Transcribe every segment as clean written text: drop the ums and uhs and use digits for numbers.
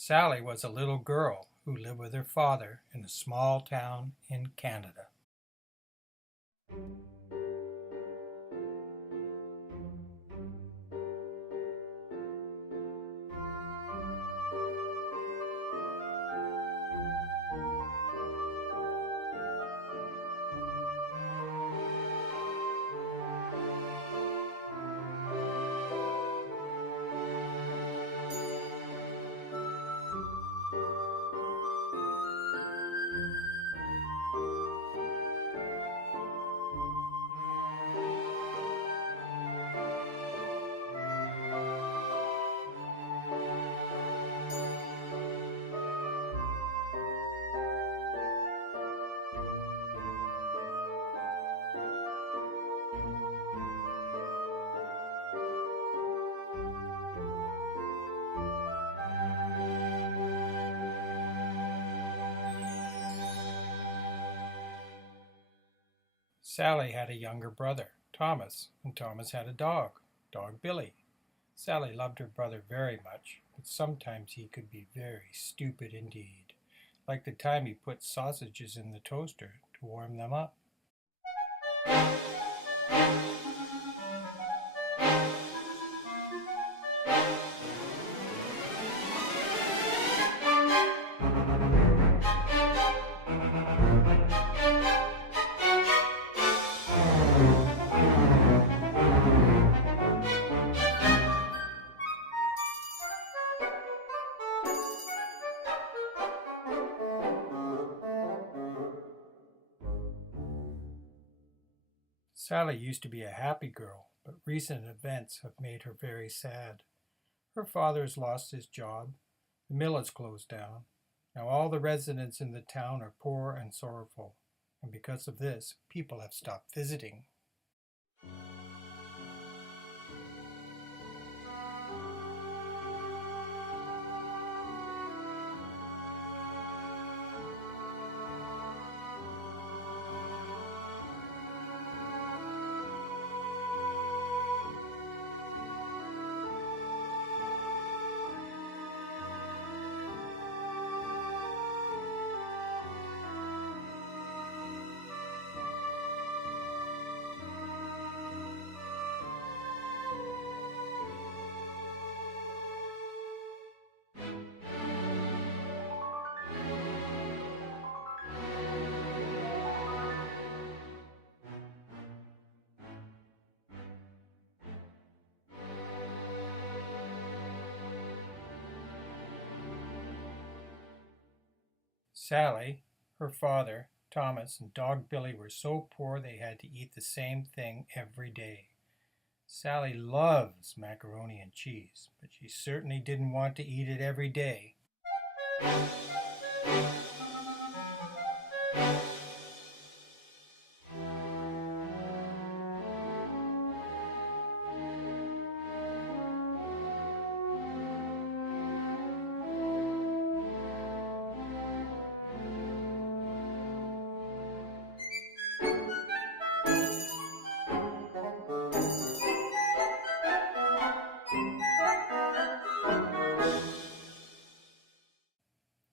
Sally was a little girl who lived with her father in a small town in Canada. Sally had a younger brother, Thomas, and Thomas had a dog Billy. Sally loved her brother very much, but sometimes he could be very stupid indeed, like the time he put sausages in the toaster to warm them up. Sally used to be a happy girl, but recent events have made her very sad. Her father has lost his job, the mill has closed down. Now all the residents in the town are poor and sorrowful, and because of this, people have stopped visiting. Sally, her father, Thomas, and dog Billy were so poor they had to eat the same thing every day. Sally loves macaroni and cheese, but she certainly didn't want to eat it every day.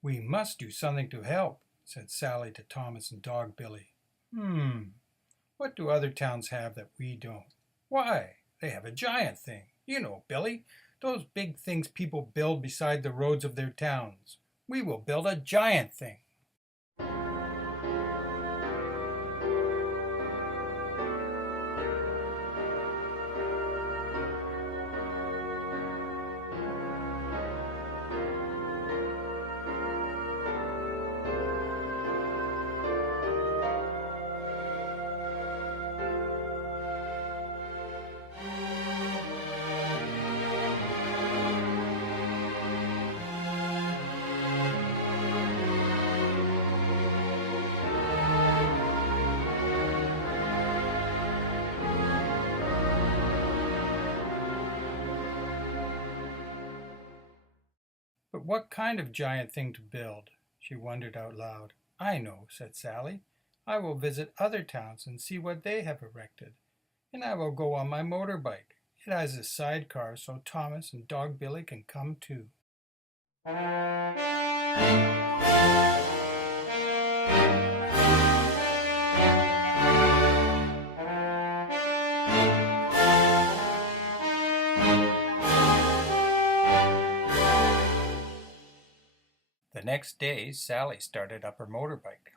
"We must do something to help," said Sally to Thomas and dog Billy. What do other towns have that we don't? Why, they have a giant thing. You know, Billy, those big things people build beside the roads of their towns. We will build a giant thing. But what kind of giant thing to build? She wondered out loud. I know, said Sally. I will visit other towns and see what they have erected. And I will go on my motorbike. It has a sidecar so Thomas and dog Billy can come too. The next day, Sally started up her motorbike.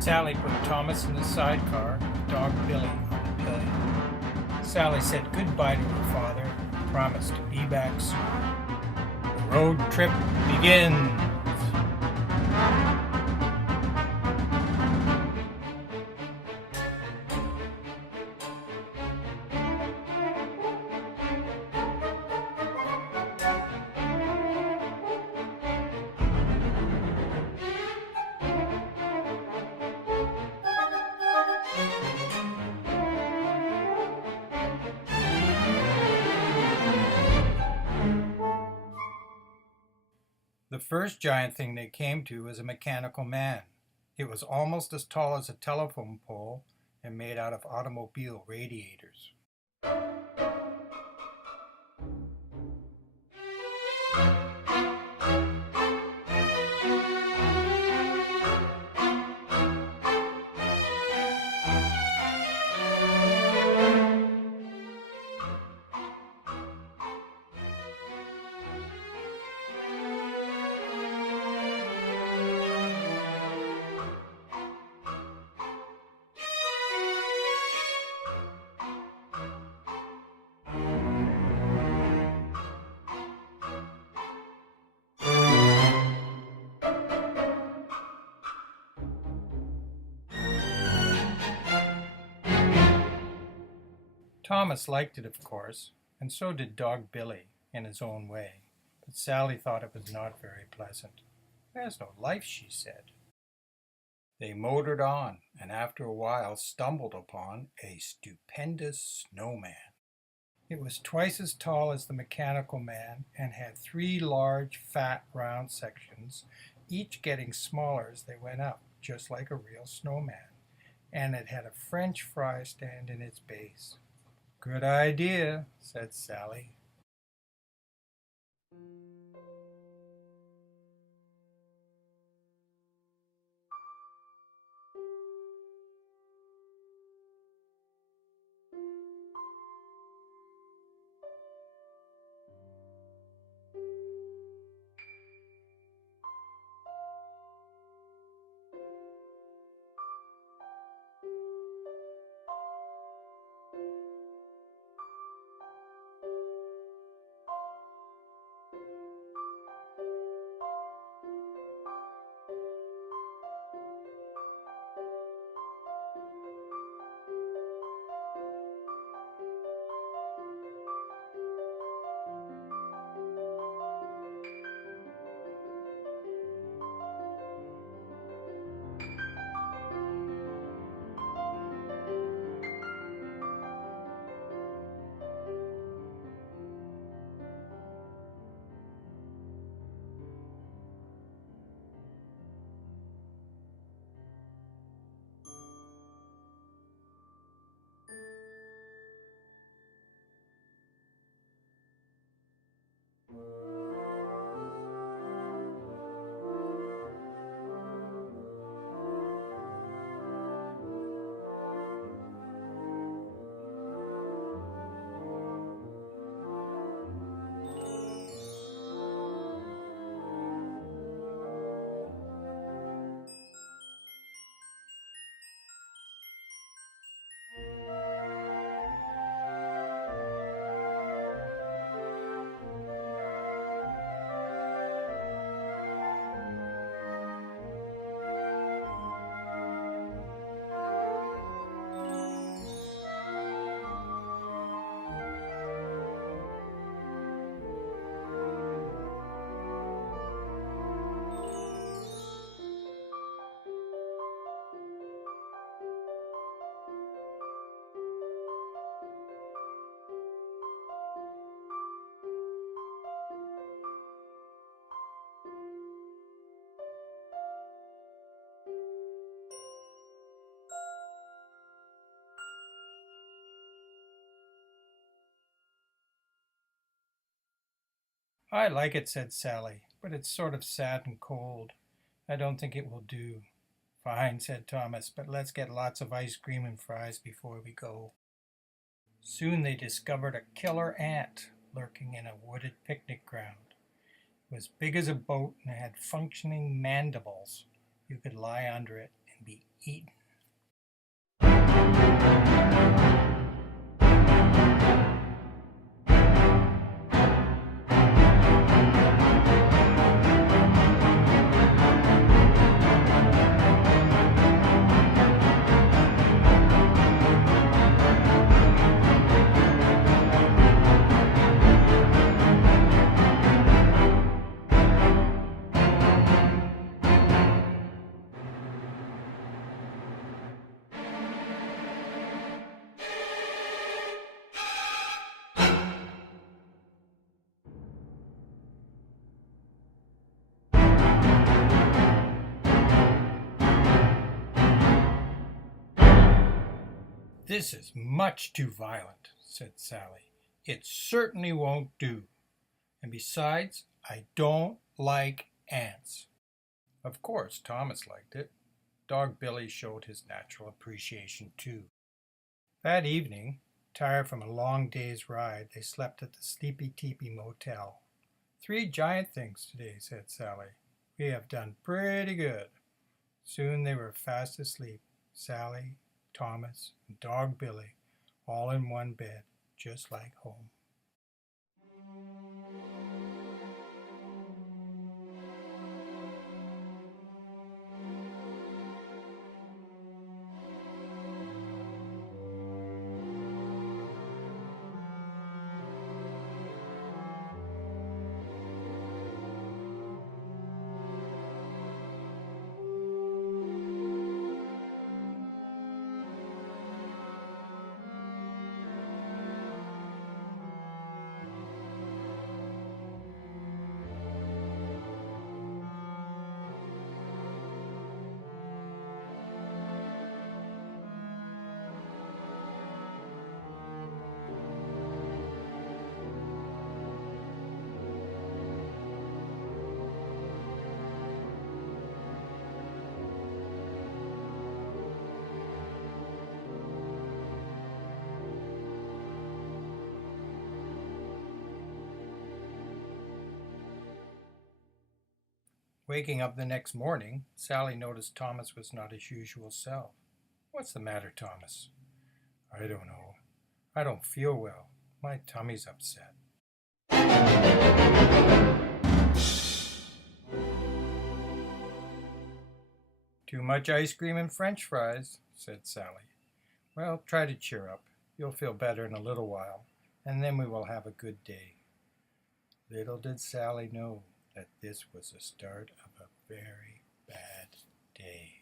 Sally put Thomas in the sidecar, dog Billy on the pillion. Sally said goodbye to her father and promised to be back soon. The road trip begins. The first giant thing they came to was a mechanical man. It was almost as tall as a telephone pole and made out of automobile radiators. Thomas liked it, of course, and so did dog Billy in his own way, but Sally thought it was not very pleasant. "There's no life," she said. They motored on, and after a while stumbled upon a stupendous snowman. It was twice as tall as the mechanical man and had 3 large, fat, round sections, each getting smaller as they went up, just like a real snowman, and it had a French fry stand in its base. "Good idea," said Sally. I like it, said Sally, but it's sort of sad and cold. I don't think it will do. Fine, said Thomas, but let's get lots of ice cream and fries before we go. Soon they discovered a killer ant lurking in a wooded picnic ground. It was big as a boat and had functioning mandibles. You could lie under it and be eaten. This is much too violent, said Sally. It certainly won't do. And besides, I don't like ants. Of course, Thomas liked it. Dog Billy showed his natural appreciation too. That evening, tired from a long day's ride, they slept at the Sleepy Teepee Motel. 3 giant things today, said Sally. We have done pretty good. Soon they were fast asleep, Sally, Thomas, and Dog Billy, all in one bed, just like home. Waking up the next morning, Sally noticed Thomas was not his usual self. What's the matter, Thomas? I don't know. I don't feel well. My tummy's upset. Too much ice cream and French fries, said Sally. Well, try to cheer up. You'll feel better in a little while, and then we will have a good day. Little did Sally know that this was the start of a very bad day.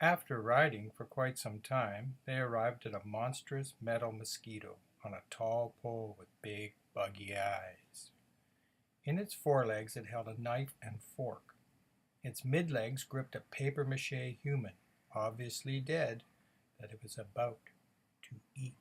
After riding for quite some time, they arrived at a monstrous metal mosquito on a tall pole with big, buggy eyes. In its forelegs it held a knife and fork. Its mid-legs gripped a papier-mâché human, obviously dead, that it was about to eat.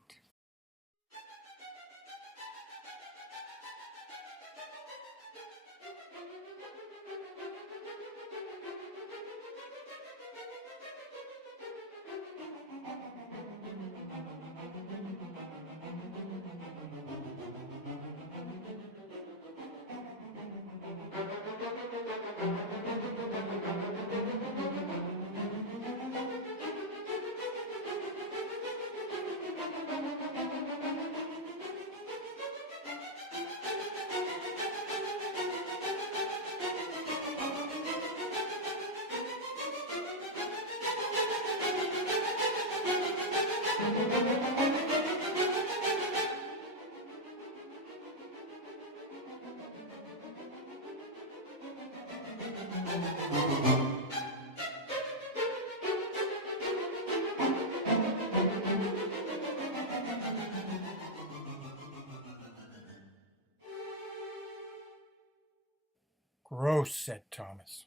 Gross, said Thomas.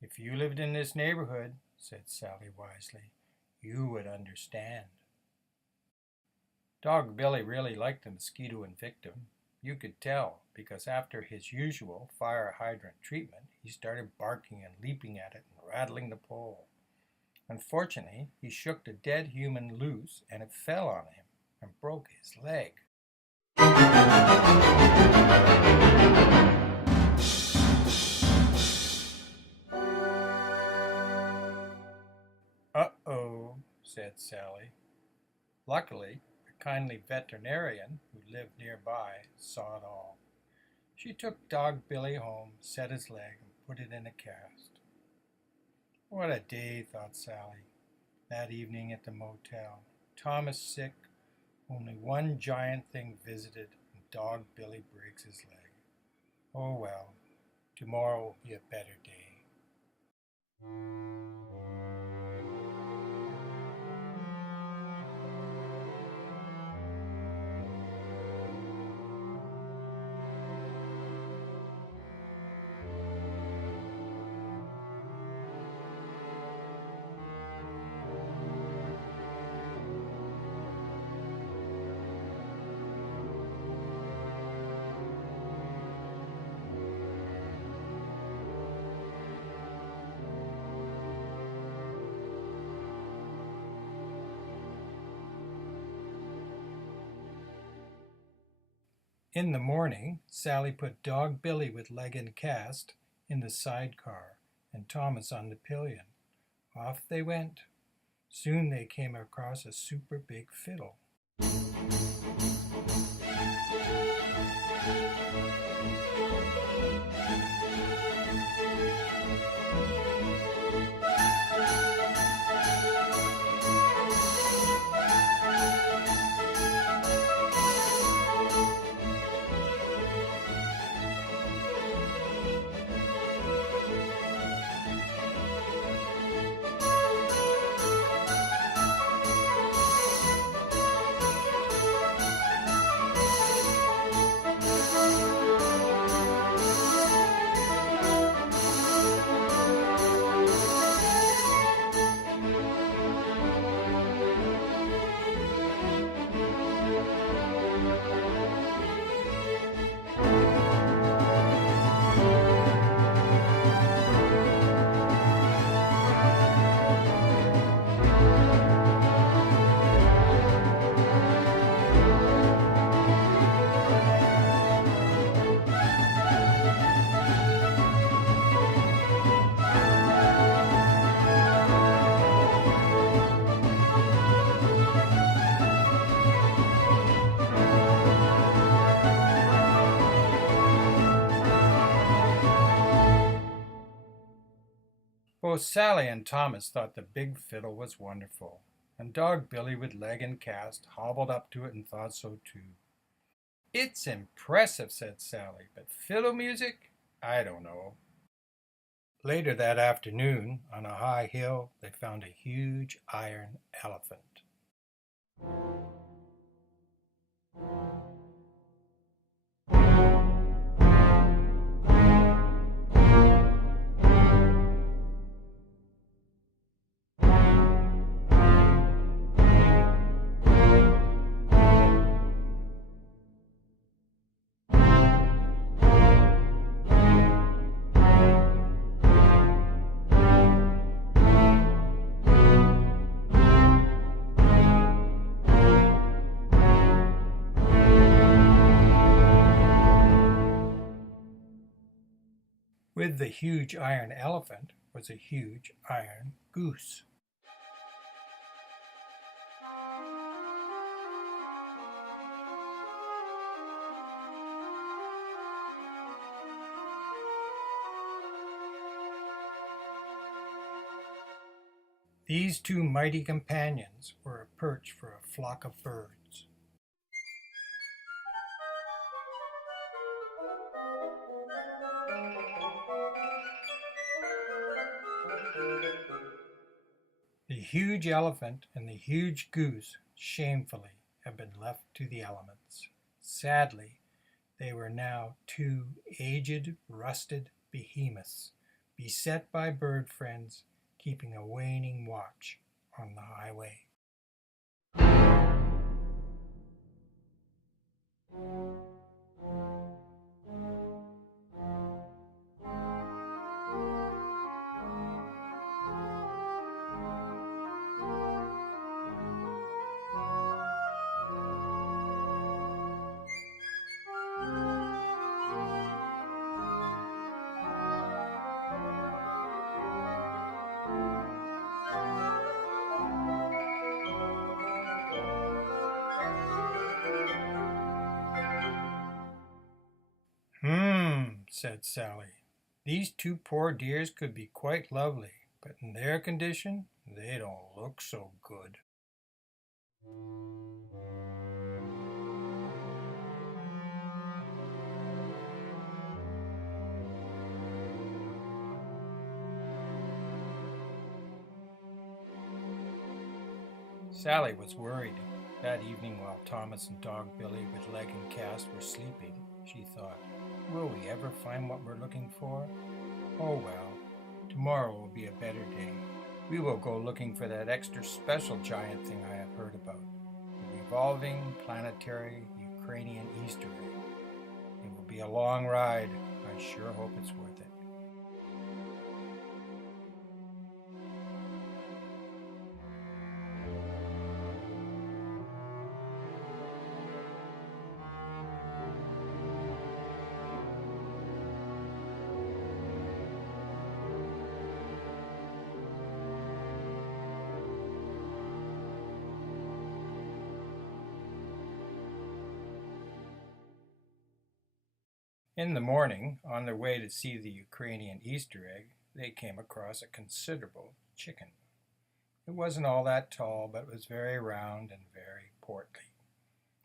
If you lived in this neighborhood, said Sally wisely, you would understand. Dog Billy really liked the mosquito and victim. You could tell, because after his usual fire hydrant treatment, he started barking and leaping at it and rattling the pole. Unfortunately, he shook the dead human loose and it fell on him and broke his leg. Uh-oh, said Sally. Luckily, a kindly veterinarian who lived nearby saw it all. She took Dog Billy home, set his leg, and put it in a cast. What a day, thought Sally. That evening at the motel, Thomas sick, only one giant thing visited, and Dog Billy breaks his leg. Oh well, tomorrow will be a better day. In the morning, Sally put Dog Billy with leg in cast in the sidecar and Thomas on the pillion. Off they went. Soon they came across a super big fiddle. Both Sally and Thomas thought the big fiddle was wonderful, and Dog Billy with leg in cast hobbled up to it and thought so too. It's impressive, said Sally, but fiddle music? I don't know. Later that afternoon, on a high hill, they found a huge iron elephant. With the huge iron elephant was a huge iron goose. These two mighty companions were a perch for a flock of birds. The huge elephant and the huge goose shamefully have been left to the elements. Sadly, they were now two aged, rusted behemoths, beset by bird friends, keeping a waning watch on the highway. Said Sally. These two poor dears could be quite lovely, but in their condition, they don't look so good. Sally was worried. That evening, while Thomas and Dog Billy with Leg and Cass were sleeping, she thought, will we ever find what we're looking for? Oh well, tomorrow will be a better day. We will go looking for that extra special giant thing I have heard about, the revolving planetary Ukrainian Easter egg. It will be a long ride. I sure hope it's worth it. In the morning, on their way to see the Ukrainian Easter egg, they came across a considerable chicken. It wasn't all that tall, but it was very round and very portly.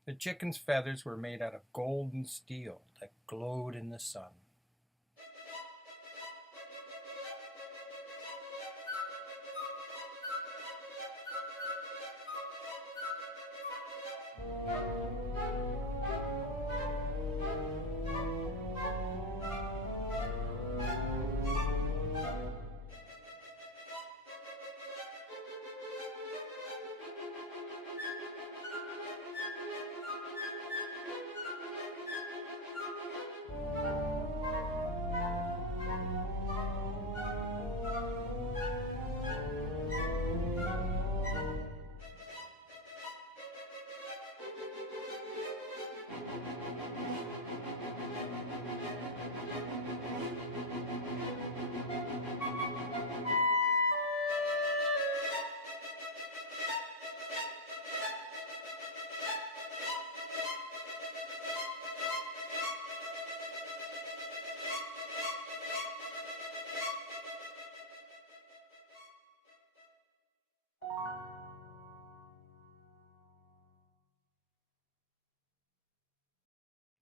The chicken's feathers were made out of golden steel that glowed in the sun.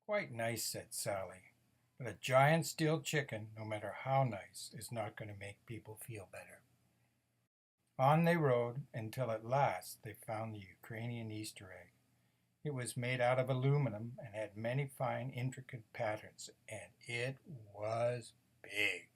Quite nice, said Sally, but a giant steel chicken, no matter how nice, is not going to make people feel better. On they rode until at last they found the Ukrainian Easter egg. It was made out of aluminum and had many fine, intricate patterns, and it was big.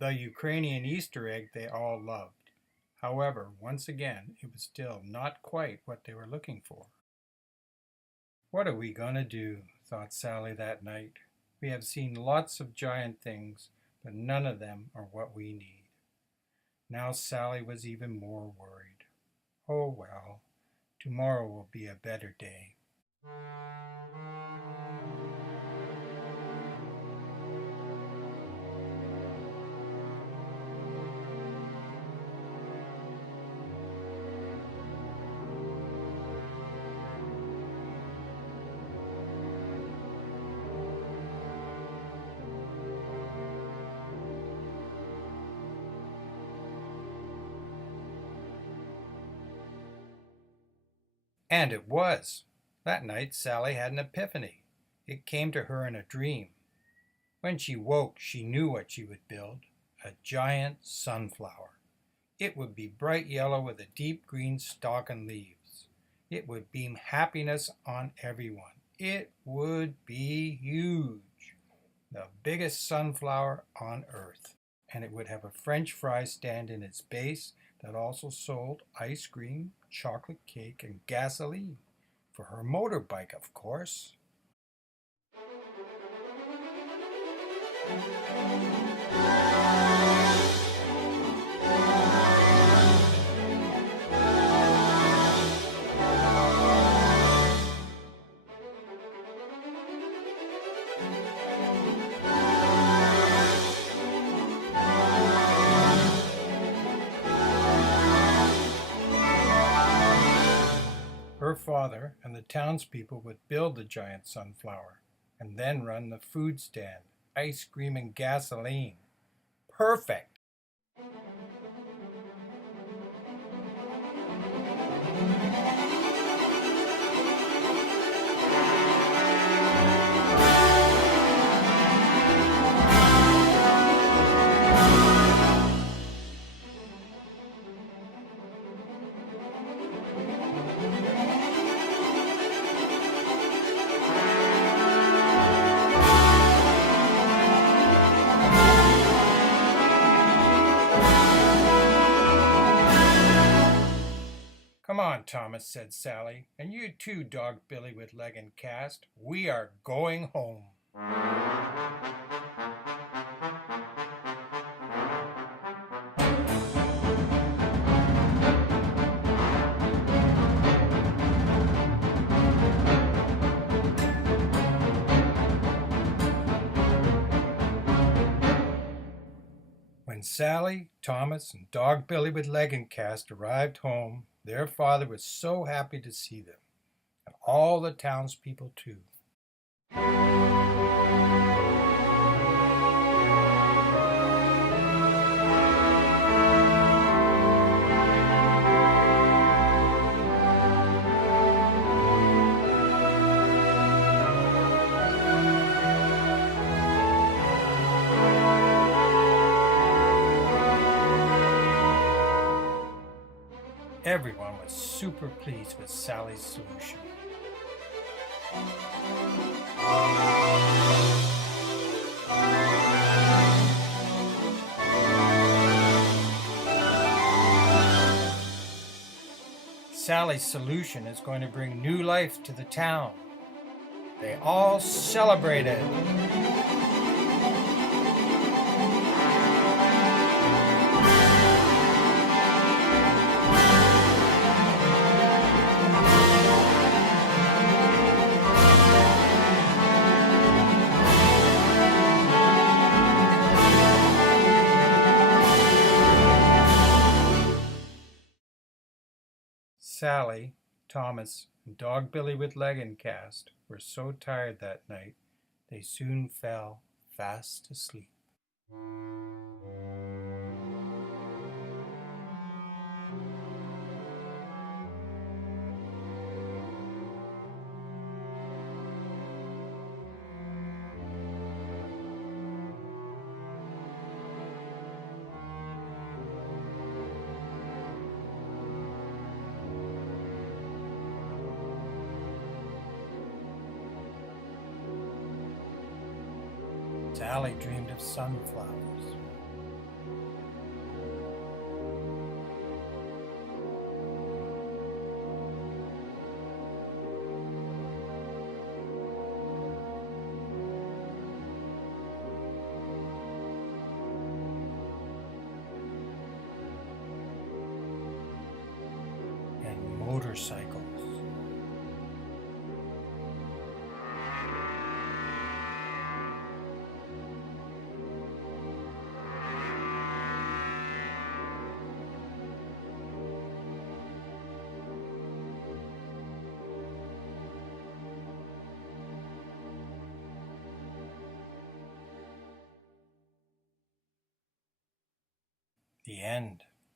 the Ukrainian Easter egg they all loved. However, once again, it was still not quite what they were looking for. "What are we going to do?" thought Sally that night. "We have seen lots of giant things, but none of them are what we need." Now Sally was even more worried. Oh well, tomorrow will be a better day. And it was. That night Sally had an epiphany. It came to her in a dream. When she woke, she knew what she would build: a giant sunflower. It would be bright yellow with a deep green stalk and leaves. It would beam happiness on everyone. It would be huge. The biggest sunflower on earth. And it would have a French fry stand in its base that also sold ice cream, chocolate cake, and gasoline. For her motorbike, of course. Her father and the townspeople would build the giant sunflower and then run the food stand, ice cream and gasoline. Perfect! "Come on, Thomas," said Sally, "and you too, Dog Billy with leg and cast. We are going home." When Sally, Thomas, and Dog Billy with leg and cast arrived home, their father was so happy to see them, and all the townspeople too. Everyone was super pleased with Sally's solution. Sally's solution is going to bring new life to the town. They all celebrated. Sally, Thomas, and Dog Billy with leg and cast were so tired that night they soon fell fast asleep. Sally dreamed of sunflowers. motorcycles. The end.